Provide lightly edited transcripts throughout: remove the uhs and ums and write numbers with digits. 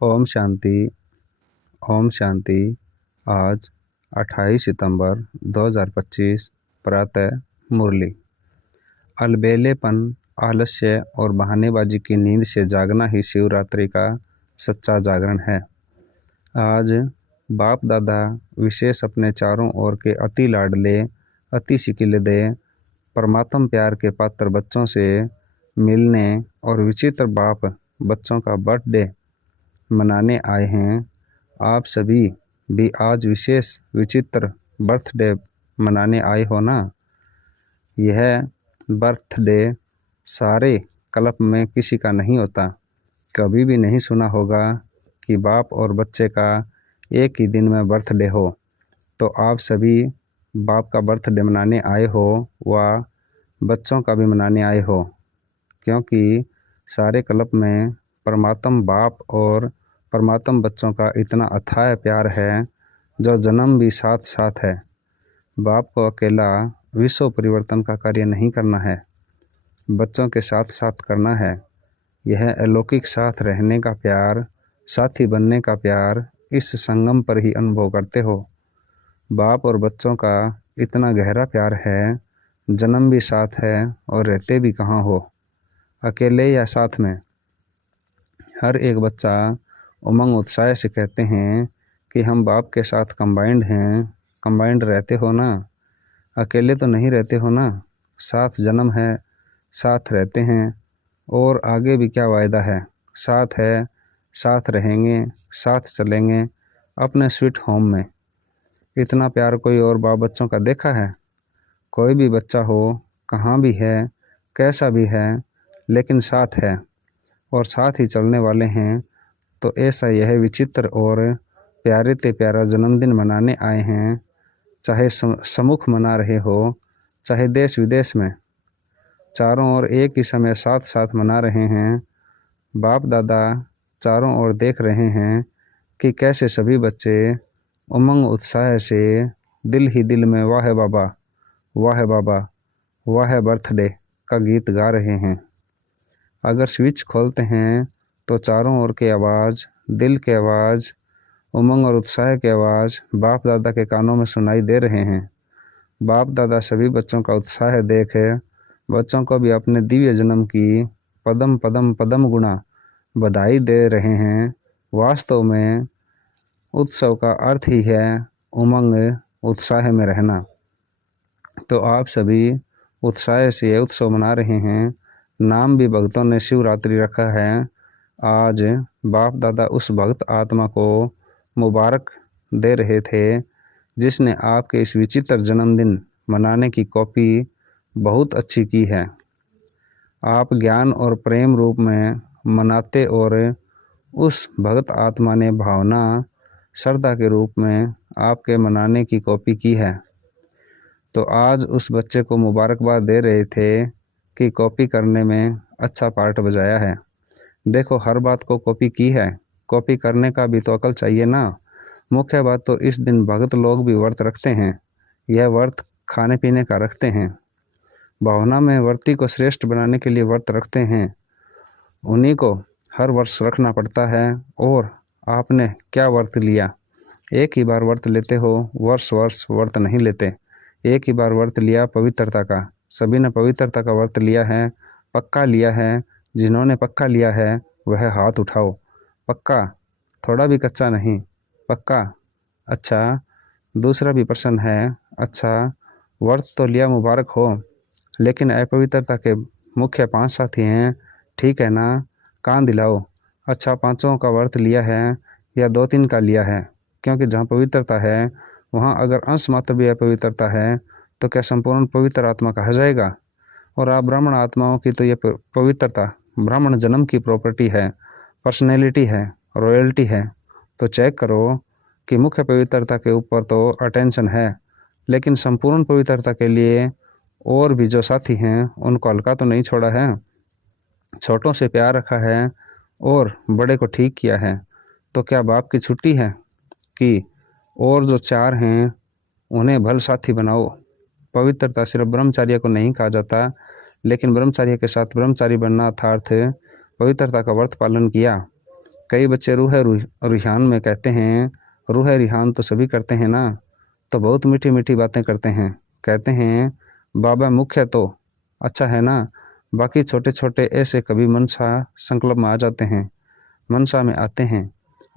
ओम शांति। ओम शांति। आज 28 सितंबर 2025 प्रातः मुरली। अलबेलेपन, आलस्य और बहानेबाजी की नींद से जागना ही शिवरात्रि का सच्चा जागरण है। आज बाप दादा विशेष अपने चारों ओर के अति लाडले, अति शिकिलदे, परमात्म प्यार के पात्र बच्चों से मिलने और विचित्र बाप बच्चों का बर्थडे मनाने आए हैं। आप सभी भी आज विशेष विचित्र बर्थडे मनाने आए हो ना। यह बर्थडे सारे कल्प में किसी का नहीं होता। कभी भी नहीं सुना होगा कि बाप और बच्चे का एक ही दिन में बर्थडे हो। तो आप सभी बाप का बर्थडे मनाने आए हो व बच्चों का भी मनाने आए हो, क्योंकि सारे कल्प में परमात्म बाप और परमात्म बच्चों का इतना अथाह प्यार है जो जन्म भी साथ साथ है। बाप को अकेला विश्व परिवर्तन का कार्य नहीं करना है, बच्चों के साथ साथ करना है। यह अलौकिक साथ रहने का प्यार, साथी बनने का प्यार इस संगम पर ही अनुभव करते हो। बाप और बच्चों का इतना गहरा प्यार है, जन्म भी साथ है और रहते भी कहाँ हो, अकेले या साथ में। हर एक बच्चा उमंग उत्साह से कहते हैं कि हम बाप के साथ कंबाइंड हैं। कंबाइंड रहते हो ना, अकेले तो नहीं रहते हो ना। साथ जन्म है, साथ रहते हैं और आगे भी क्या वायदा है। साथ है, साथ रहेंगे, साथ चलेंगे अपने स्वीट होम में। इतना प्यार कोई और बाप बच्चों का देखा है? कोई भी बच्चा हो, कहाँ भी है, कैसा भी है, लेकिन साथ है और साथ ही चलने वाले हैं। तो ऐसा यह विचित्र और प्यारे ते प्यारा जन्मदिन मनाने आए हैं। चाहे सम्मुख मना रहे हो, चाहे देश विदेश में, चारों ओर एक ही समय साथ साथ मना रहे हैं। बाप दादा चारों ओर देख रहे हैं कि कैसे सभी बच्चे उमंग उत्साह से दिल ही दिल में वाह बाबा, वाह बाबा, वाह बर्थडे का गीत गा रहे हैं। अगर स्विच खोलते हैं तो चारों ओर की आवाज़, दिल की आवाज़, उमंग और उत्साह की आवाज़ बाप दादा के कानों में सुनाई दे रहे हैं। बाप दादा सभी बच्चों का उत्साह देखे बच्चों को भी अपने दिव्य जन्म की पदम पदम पदम गुणा बधाई दे रहे हैं। वास्तव में उत्सव का अर्थ ही है उमंग उत्साह में रहना। तो आप सभी उत्साह से उत्सव मना रहे हैं। नाम भी भक्तों ने शिवरात्रि रखा है। आज बाप दादा उस भक्त आत्मा को मुबारक दे रहे थे जिसने आपके इस विचित्र जन्मदिन मनाने की कॉपी बहुत अच्छी की है। आप ज्ञान और प्रेम रूप में मनाते और उस भक्त आत्मा ने भावना श्रद्धा के रूप में आपके मनाने की कॉपी की है। तो आज उस बच्चे को मुबारकबाद दे रहे थे कि कॉपी करने में अच्छा पार्ट बजाया है। देखो, हर बात को कॉपी की है, कॉपी करने का भी तो अकल चाहिए ना। मुख्य बात तो इस दिन भगत लोग भी व्रत रखते हैं। यह व्रत खाने पीने का रखते हैं। भावना में व्रती को श्रेष्ठ बनाने के लिए व्रत रखते हैं। उन्हीं को हर वर्ष रखना पड़ता है। और आपने क्या व्रत लिया? एक ही बार व्रत लेते हो, वर्ष वर्ष व्रत नहीं लेते। एक ही बार व्रत लिया पवित्रता का। सभी ने पवित्रता का व्रत लिया है, पक्का लिया है। जिन्होंने पक्का लिया है वह हाथ उठाओ। पक्का, थोड़ा भी कच्चा नहीं, पक्का। अच्छा, दूसरा भी प्रश्न है। अच्छा, व्रत तो लिया, मुबारक हो, लेकिन अपवित्रता के मुख्य 5 साथी हैं, ठीक है ना? कान दिलाओ। अच्छा, 5 का व्रत लिया है या 2-3 का लिया है? क्योंकि जहाँ पवित्रता है वहाँ अगर अंश मात्र भी अपवित्रता है तो क्या संपूर्ण पवित्र आत्मा कहा जाएगा? और आप ब्राह्मण आत्माओं की तो ये पवित्रता ब्राह्मण जन्म की प्रॉपर्टी है, पर्सनैलिटी है, रॉयल्टी है। तो चेक करो कि मुख्य पवित्रता के ऊपर तो अटेंशन है, लेकिन संपूर्ण पवित्रता के लिए और भी जो साथी हैं उनको हल्का तो नहीं छोड़ा है। छोटों से प्यार रखा है और बड़े को ठीक किया है। तो क्या बाप की छुट्टी है कि और जो 4 हैं उन्हें भल साथी बनाओ? पवित्रता सिर्फ ब्रह्मचार्य को नहीं कहा जाता, लेकिन ब्रह्मचार्य के साथ ब्रह्मचारी बनना अर्थात पवित्रता का व्रत पालन किया। कई बच्चे रूह रिहान में कहते हैं, रूह रिहान तो सभी करते हैं ना, तो बहुत मीठी मीठी बातें करते हैं। कहते हैं बाबा मुख्य तो अच्छा है ना, बाकी छोटे छोटे ऐसे कभी मनसा संकल्प में आ जाते हैं, मनसा में आते हैं,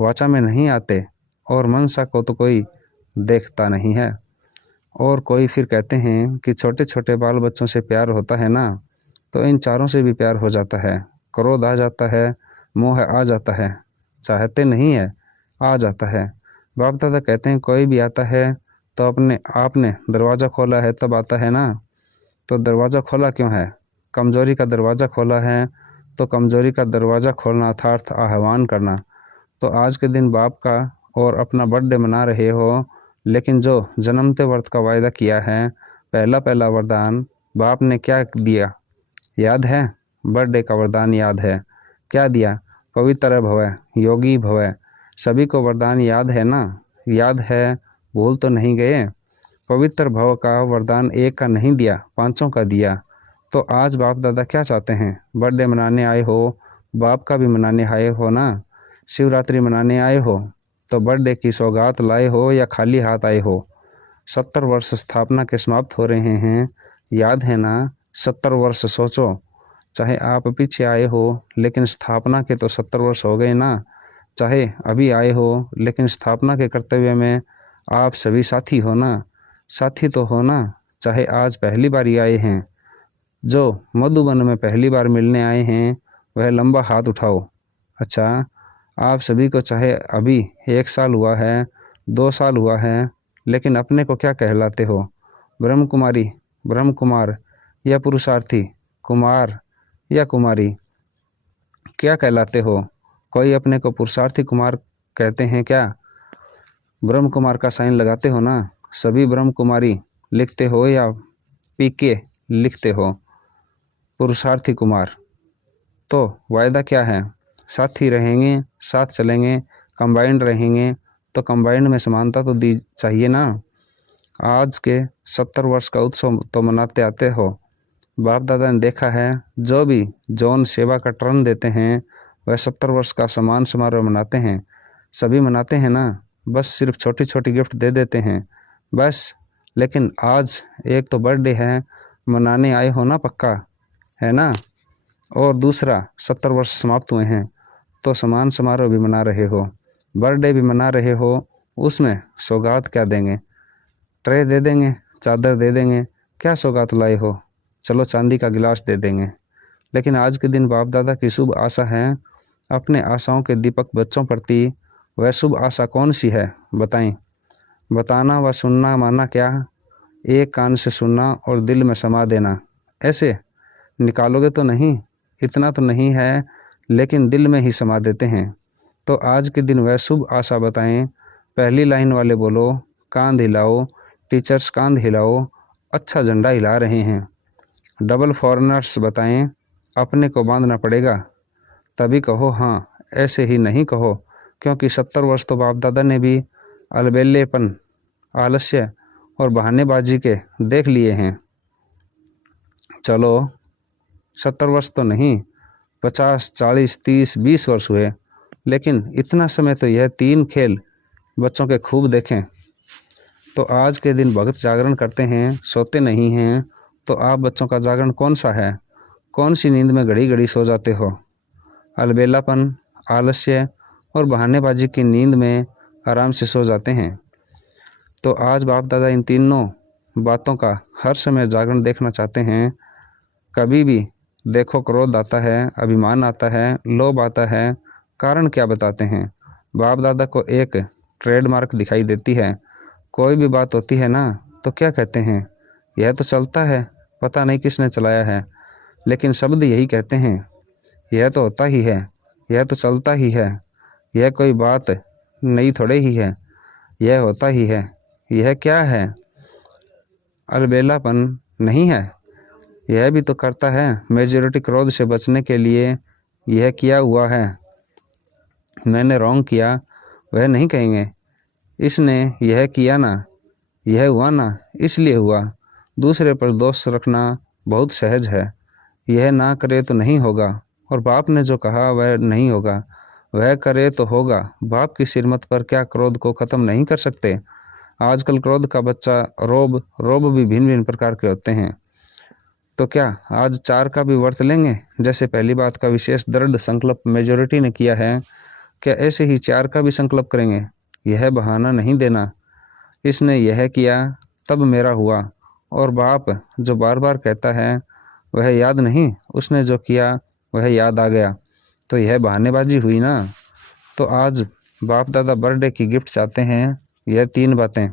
वाचा में नहीं आते, और मनसा को तो कोई देखता नहीं है। और कोई फिर कहते हैं कि छोटे छोटे बाल बच्चों से प्यार होता है ना, तो इन चारों से भी प्यार हो जाता है। क्रोध आ जाता है, मोह आ जाता है, चाहते नहीं है, आ जाता है। बाप दादा कहते हैं कोई भी आता है तो आपने दरवाज़ा खोला है तब आता है ना, तो दरवाज़ा खोला क्यों है? कमज़ोरी का दरवाज़ा खोला है, तो कमज़ोरी का दरवाज़ा खोलना अर्थात आह्वान करना। तो आज के दिन बाप का और अपना बर्थडे मना रहे हो, लेकिन जो जन्मते वर्त का वायदा किया है, पहला पहला वरदान बाप ने क्या दिया याद है? बर्थडे का वरदान याद है? क्या दिया? पवित्र भव, योगी भव। सभी को वरदान याद है ना? याद है, भूल तो नहीं गए? पवित्र भव का वरदान एक का नहीं दिया, पांचों का दिया। तो आज बाप दादा क्या चाहते हैं? बर्थडे मनाने आए हो, बाप का भी मनाने आए हो ना, शिवरात्रि मनाने आए हो, तो बर्थडे की सौगात लाए हो या खाली हाथ आए हो? 70 वर्ष स्थापना के समाप्त हो रहे हैं, याद है ना? 70 वर्ष सोचो, चाहे आप पीछे आए हो लेकिन स्थापना के तो 70 वर्ष हो गए ना, चाहे अभी आए हो लेकिन स्थापना के कर्तव्य में आप सभी साथी हो ना, साथी तो हो ना। चाहे आज पहली बार ही आए हैं, जो मधुबन में पहली बार मिलने आए हैं, वह लंबा हाथ उठाओ। अच्छा, आप सभी को चाहे अभी 1 साल हुआ है, 2 साल हुआ है, लेकिन अपने को क्या कहलाते हो? ब्रह्म कुमारी, ब्रह्म कुमार, या पुरुषार्थी कुमार या कुमारी, क्या कहलाते हो? कोई अपने को पुरुषार्थी कुमार कहते हैं क्या? ब्रह्म कुमार का साइन लगाते हो ना? सभी ब्रह्म कुमारी लिखते हो या पीके लिखते हो? पुरुषार्थी कुमार। तो वायदा क्या है? साथ ही रहेंगे, साथ चलेंगे, कंबाइंड रहेंगे, तो कंबाइंड में समानता तो दी चाहिए ना। आज के 70 वर्ष का उत्सव तो मनाते आते हो। बाप दादा ने देखा है, जो भी जौन सेवा का टर्न देते हैं, वह 70 वर्ष का सम्मान समारोह मनाते हैं। सभी मनाते हैं ना, बस सिर्फ छोटी छोटी गिफ्ट दे देते हैं बस। लेकिन आज एक तो बर्थडे है, मनाने आए हो ना, पक्का है ना? और दूसरा 70 वर्ष समाप्त हुए हैं, तो सम्मान समारोह भी मना रहे हो, बर्थडे भी मना रहे हो। उसमें सौगात क्या देंगे? ट्रे दे देंगे, चादर दे देंगे, क्या सौगात लाए हो? चलो चांदी का गिलास दे देंगे। लेकिन आज के दिन बाप दादा की शुभ आशा है, अपने आशाओं के दीपक बच्चों प्रति। वह शुभ आशा कौन सी है बताएं? बताना व सुनना माना क्या? एक कान से सुनना और दिल में समा देना। ऐसे निकालोगे तो नहीं, इतना तो नहीं है, लेकिन दिल में ही समा देते हैं। तो आज के दिन वह शुभ आशा बताएं। पहली लाइन वाले बोलो, कांध हिलाओ, टीचर्स कांध हिलाओ, अच्छा झंडा हिला रहे हैं। डबल फॉरेनर्स बताएं, अपने को बांधना पड़ेगा, तभी कहो हाँ, ऐसे ही नहीं कहो, क्योंकि 70 वर्ष तो बाप दादा ने भी अलबेलेपन, आलस्य और बहानेबाजी के देख लिए हैं। चलो 70 वर्ष तो नहीं, 50, 40, 30, 20 वर्ष हुए, लेकिन इतना समय तो यह 3 खेल बच्चों के खूब देखें। तो आज के दिन भक्त जागरण करते हैं, सोते नहीं हैं, तो आप बच्चों का जागरण कौन सा है? कौन सी नींद में घड़ी घड़ी सो जाते हो? अलबेलापन, आलस्य और बहानेबाजी की नींद में आराम से सो जाते हैं। तो आज बाप दादा इन तीनों बातों का हर समय जागरण देखना चाहते हैं। कभी भी देखो क्रोध आता है, अभिमान आता है, लोभ आता है, कारण क्या बताते हैं? बाप दादा को एक ट्रेडमार्क दिखाई देती है। कोई भी बात होती है ना, तो क्या कहते हैं? यह तो चलता है, पता नहीं किसने चलाया है, लेकिन शब्द यही कहते हैं, यह तो होता ही है, यह तो चलता ही है, यह कोई बात नई थोड़े ही है, यह होता ही है। यह क्या है? अलबेलापन नहीं है? यह भी तो करता है, मेजॉरिटी क्रोध से बचने के लिए यह किया हुआ है। मैंने रॉन्ग किया, वह नहीं कहेंगे, इसने यह किया ना, यह हुआ ना, इसलिए हुआ। दूसरे पर दोष रखना बहुत सहज है। यह ना करे तो नहीं होगा, और बाप ने जो कहा वह नहीं होगा। वह करे तो होगा। बाप की सिरमत पर क्या क्रोध को ख़त्म नहीं कर सकते? आजकल क्रोध का बच्चा रोब भी भिन्न भिन्न प्रकार के होते हैं। तो क्या आज 4 का भी वर्त लेंगे? जैसे पहली बात का विशेष दृढ़ संकल्प मेजॉरिटी ने किया है, क्या ऐसे ही 4 का भी संकल्प करेंगे? यह बहाना नहीं देना, इसने यह किया तब मेरा हुआ। और बाप जो बार बार कहता है वह याद नहीं, उसने जो किया वह याद आ गया, तो यह बहानेबाजी हुई ना। तो आज बाप दादा बर्थडे की गिफ्ट चाहते हैं। यह 3 बातें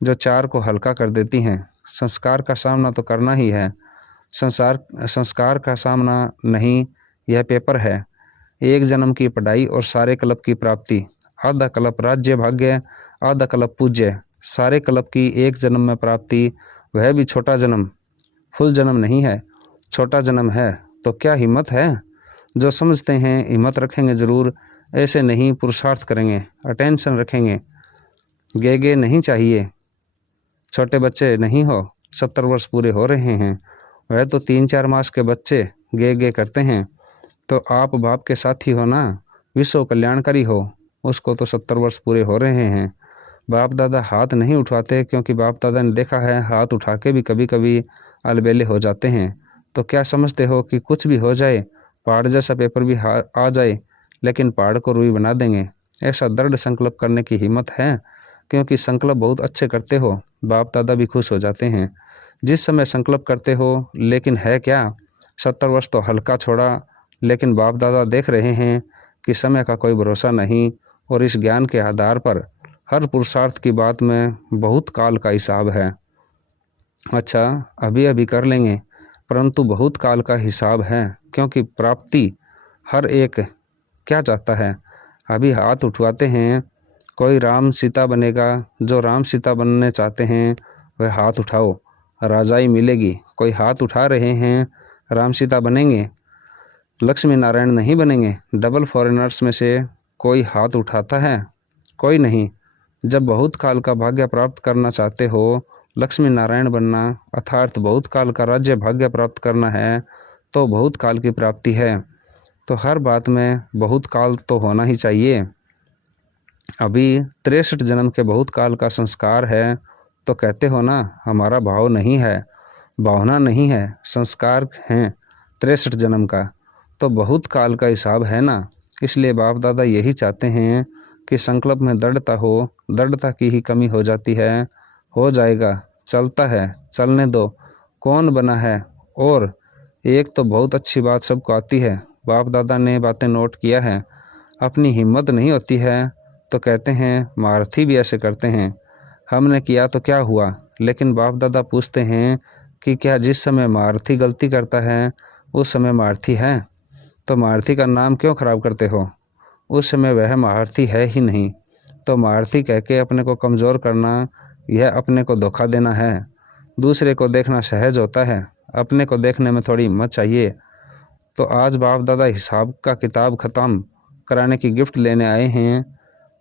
जो 4 को हल्का कर देती हैं। संस्कार का सामना तो करना ही है, संस्कार का सामना नहीं, यह पेपर है। एक जन्म की पढ़ाई और सारे क्लब की प्राप्ति। आधा क्लब राज्य भाग्य, आधा क्लब पूज्य। सारे क्लब की एक जन्म में प्राप्ति, वह भी छोटा जन्म, फुल जन्म नहीं है, छोटा जन्म है। तो क्या हिम्मत है? जो समझते हैं हिम्मत रखेंगे ज़रूर, ऐसे नहीं पुरुषार्थ करेंगे, अटेंशन रखेंगे। गे नहीं चाहिए, छोटे बच्चे नहीं हो, 70 वर्ष पूरे हो रहे हैं, वह तो 3-4 मास के बच्चे गे करते हैं। तो आप बाप के साथी हो ना, विश्व कल्याणकारी हो, उसको तो 70 वर्ष पूरे हो रहे हैं। बाप दादा हाथ नहीं उठवाते, क्योंकि बाप दादा ने देखा है हाथ उठा के भी कभी कभी अलबेले हो जाते हैं। तो क्या समझते हो कि कुछ भी हो जाए, पहाड़ जैसा पेपर भी आ जाए, लेकिन पहाड़ को रुई बना देंगे? ऐसा दृढ़ संकल्प करने की हिम्मत है, क्योंकि संकल्प बहुत अच्छे करते हो, बाप दादा भी खुश हो जाते हैं जिस समय संकल्प करते हो। लेकिन है क्या, 70 वर्ष तो हल्का छोड़ा, लेकिन बाप दादा देख रहे हैं कि समय का कोई भरोसा नहीं, और इस ज्ञान के आधार पर हर पुरुषार्थ की बात में बहुत काल का हिसाब है। अच्छा, अभी अभी कर लेंगे, परंतु बहुत काल का हिसाब है, क्योंकि प्राप्ति हर एक क्या चाहता है। अभी हाथ उठवाते हैं, कोई राम सीता बनेगा, जो राम सीता बनने चाहते हैं वह हाथ उठाओ, राजाई मिलेगी। कोई हाथ उठा रहे हैं, राम सीता बनेंगे, लक्ष्मी नारायण नहीं बनेंगे। डबल फॉरेनर्स में से कोई हाथ उठाता है? कोई नहीं। जब बहुत काल का भाग्य प्राप्त करना चाहते हो, लक्ष्मी नारायण बनना अर्थात बहुत काल का राज्य भाग्य प्राप्त करना है, तो बहुत काल की प्राप्ति है। तो हर बात में बहुत काल तो होना ही चाहिए। अभी 63 जन्म के बहुत काल का संस्कार है, तो कहते हो ना हमारा भाव नहीं है, भावना नहीं है, संस्कार हैं 63 जन्म का, तो बहुत काल का हिसाब है ना। इसलिए बाप दादा यही चाहते हैं कि संकल्प में दृढ़ता हो, दृढ़ता की ही कमी हो जाती है। हो जाएगा, चलता है, चलने दो, कौन बना है। और एक तो बहुत अच्छी बात सबको आती है, बाप दादा ने बातें नोट किया है, अपनी हिम्मत नहीं होती है तो कहते हैं, महारथी भी ऐसे करते हैं, हमने किया तो क्या हुआ। लेकिन बाप दादा पूछते हैं कि क्या जिस समय महारथी गलती करता है उस समय महारथी है? तो महारथी का नाम क्यों खराब करते हो? उस समय वह महारथी है ही नहीं। तो महारथी कह के अपने को कमज़ोर करना, यह अपने को धोखा देना है। दूसरे को देखना सहज होता है, अपने को देखने में थोड़ी हिम्मत चाहिए। तो आज बाप दादा हिसाब का किताब ख़त्म कराने की गिफ्ट लेने आए हैं।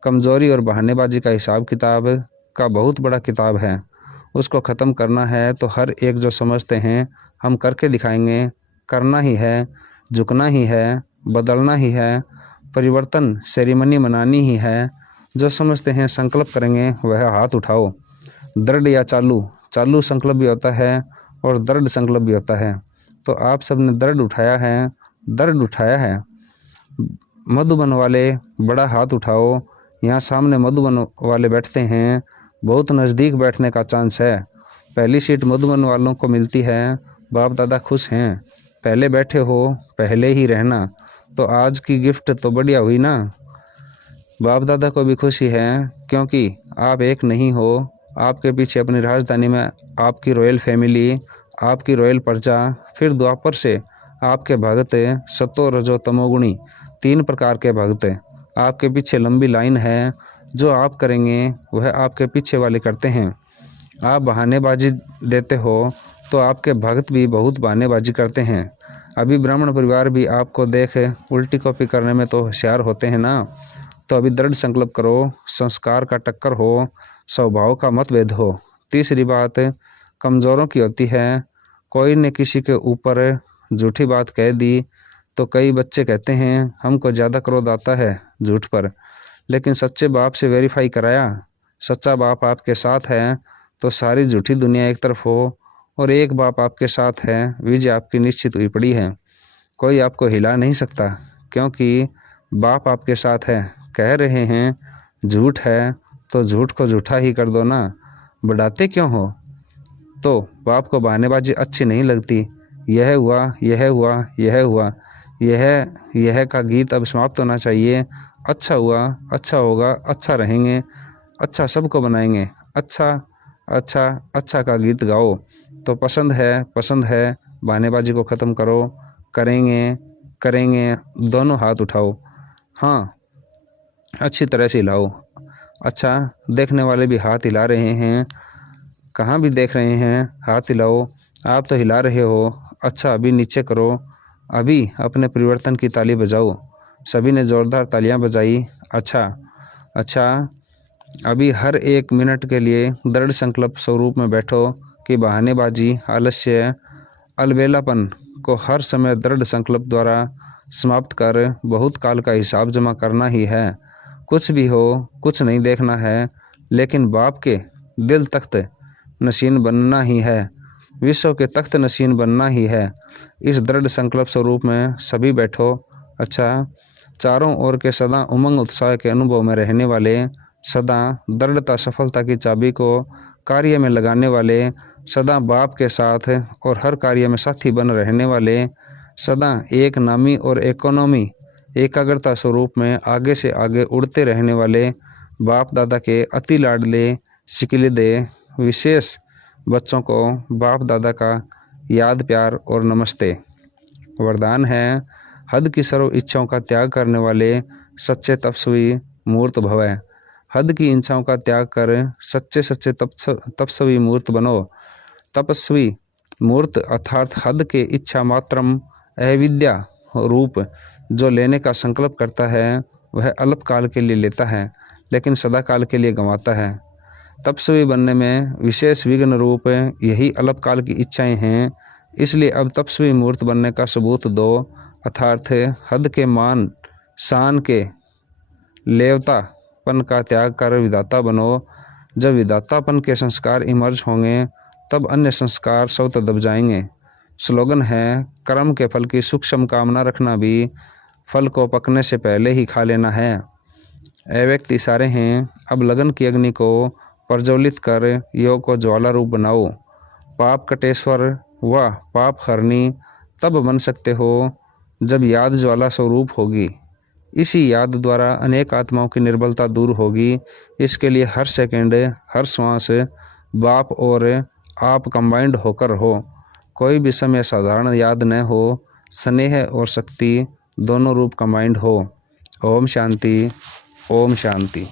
कमज़ोरी और बहानेबाजी का हिसाब किताब का बहुत बड़ा किताब है, उसको ख़त्म करना है। तो हर एक जो समझते हैं हम करके दिखाएंगे, करना ही है, झुकना ही है, बदलना ही है, परिवर्तन सेरेमनी मनानी ही है। जो समझते हैं संकल्प करेंगे वह हाथ उठाओ। दृढ़ या चालू संकल्प भी होता है और दृढ़ संकल्प भी होता है। तो आप सब ने दृढ़ उठाया है। मधुबन वाले बड़ा हाथ उठाओ। यहाँ सामने मधुबन वाले बैठते हैं, बहुत नज़दीक बैठने का चांस है। पहली सीट मधुबन वालों को मिलती है। बाप दादा खुश हैं, पहले बैठे हो, पहले ही रहना। तो आज की गिफ्ट तो बढ़िया हुई ना। बाप दादा को भी खुशी है, क्योंकि आप एक नहीं हो, आपके पीछे अपनी राजधानी में आपकी रॉयल फैमिली, आपकी रॉयल प्रजा, फिर द्वापर से आपके भगत, सतो रजो तमोगुणी 3 प्रकार के भगत आपके पीछे लंबी लाइन है। जो आप करेंगे वह आपके पीछे वाले करते हैं। आप बहानेबाजी देते हो तो आपके भक्त भी बहुत बहानेबाजी करते हैं। अभी ब्राह्मण परिवार भी आपको देख उल्टी कॉपी करने में तो होशियार होते हैं ना। तो अभी दृढ़ संकल्प करो, संस्कार का टक्कर हो, स्वभाव का मतभेद हो। तीसरी बात कमज़ोरों की होती है, कोई ने किसी के ऊपर झूठी बात कह दी, तो कई बच्चे कहते हैं हमको ज़्यादा क्रोध आता है झूठ पर, लेकिन सच्चे बाप से वेरीफाई कराया, सच्चा बाप आपके साथ है तो सारी झूठी दुनिया एक तरफ हो, और एक बाप आपके साथ है, विजय आपकी निश्चित हुई पड़ी है। कोई आपको हिला नहीं सकता, क्योंकि बाप आपके साथ है। कह रहे हैं झूठ है तो झूठ को झूठा ही कर दो ना, बढ़ाते क्यों हो? तो बाप को बहानेबाजी अच्छी नहीं लगती। यह हुआ, यह हुआ, यह हुआ, यह का गीत अब समाप्त होना चाहिए। अच्छा हुआ, अच्छा होगा, अच्छा रहेंगे, अच्छा सबको बनाएंगे, अच्छा अच्छा अच्छा का गीत गाओ। तो पसंद है, बहानेबाजी को ख़त्म करो। करेंगे करेंगे, दोनों हाथ उठाओ, हाँ अच्छी तरह से हिलाओ। अच्छा, देखने वाले भी हाथ हिला रहे हैं, कहाँ भी देख रहे हैं, हाथ हिलाओ। आप तो हिला रहे हो, अच्छा अभी नीचे करो, अभी अपने परिवर्तन की ताली बजाओ। सभी ने ज़ोरदार तालियां बजाई। अच्छा अच्छा, अभी हर एक मिनट के लिए दृढ़ संकल्प स्वरूप में बैठो कि बहानेबाजी, आलस्य, अलबेलापन को हर समय दृढ़ संकल्प द्वारा समाप्त कर बहुत काल का हिसाब जमा करना ही है। कुछ भी हो, कुछ नहीं देखना है, लेकिन बाप के दिल तख्त नशीन बनना ही है, विश्व के तख्त नशीन बनना ही है। इस दृढ़ संकल्प स्वरूप में सभी बैठो। अच्छा, चारों ओर के सदा उमंग उत्साह के अनुभव में रहने वाले, सदा दृढ़ता सफलता की चाबी को कार्य में लगाने वाले, सदा बाप के साथ और हर कार्य में साथी बन रहने वाले, सदा एक नामी और इकोनॉमी एकाग्रता स्वरूप में आगे से आगे उड़ते रहने वाले, बाप दादा के अति लाडले सिकिलिदे विशेष बच्चों को बाप दादा का याद, प्यार और नमस्ते। वरदान है, हद की सर्व इच्छाओं का त्याग करने वाले सच्चे तपस्वी मूर्त भवै। हद की इच्छाओं का त्याग कर सच्चे सच्चे तपस्वी मूर्त बनो। तपस्वी मूर्त अर्थात हद के इच्छा मात्रम अविद्या रूप जो लेने का संकल्प करता है, वह अल्पकाल के लिए लेता है, लेकिन सदा काल के लिए गंवाता है। तपस्वी बनने में विशेष विघ्न रूप यही अल्पकाल की इच्छाएं हैं। इसलिए अब तपस्वी मूर्त बनने का सबूत दो, अर्थात हद के मान शान के लेवतापन का त्याग कर विधाता बनो। जब विधातापन के संस्कार इमर्ज होंगे, तब अन्य संस्कार स्वतः दब जाएंगे। स्लोगन है, कर्म के फल की सूक्ष्म कामना रखना भी फल को पकने से पहले ही खा लेना है। व्यक्ति इशारे हैं, अब लगन की अग्नि को प्रज्वलित कर योग को ज्वाला रूप बनाओ। पाप कटेश्वर व पाप हरणी तब बन सकते हो जब याद ज्वाला स्वरूप होगी। इसी याद द्वारा अनेक आत्माओं की निर्बलता दूर होगी। इसके लिए हर सेकंड, हर श्वास बाप और आप कंबाइंड होकर हो। कोई भी समय साधारण याद न हो, स्नेह और शक्ति दोनों रूप कंबाइंड हो। ओम शांति, ओम शांति।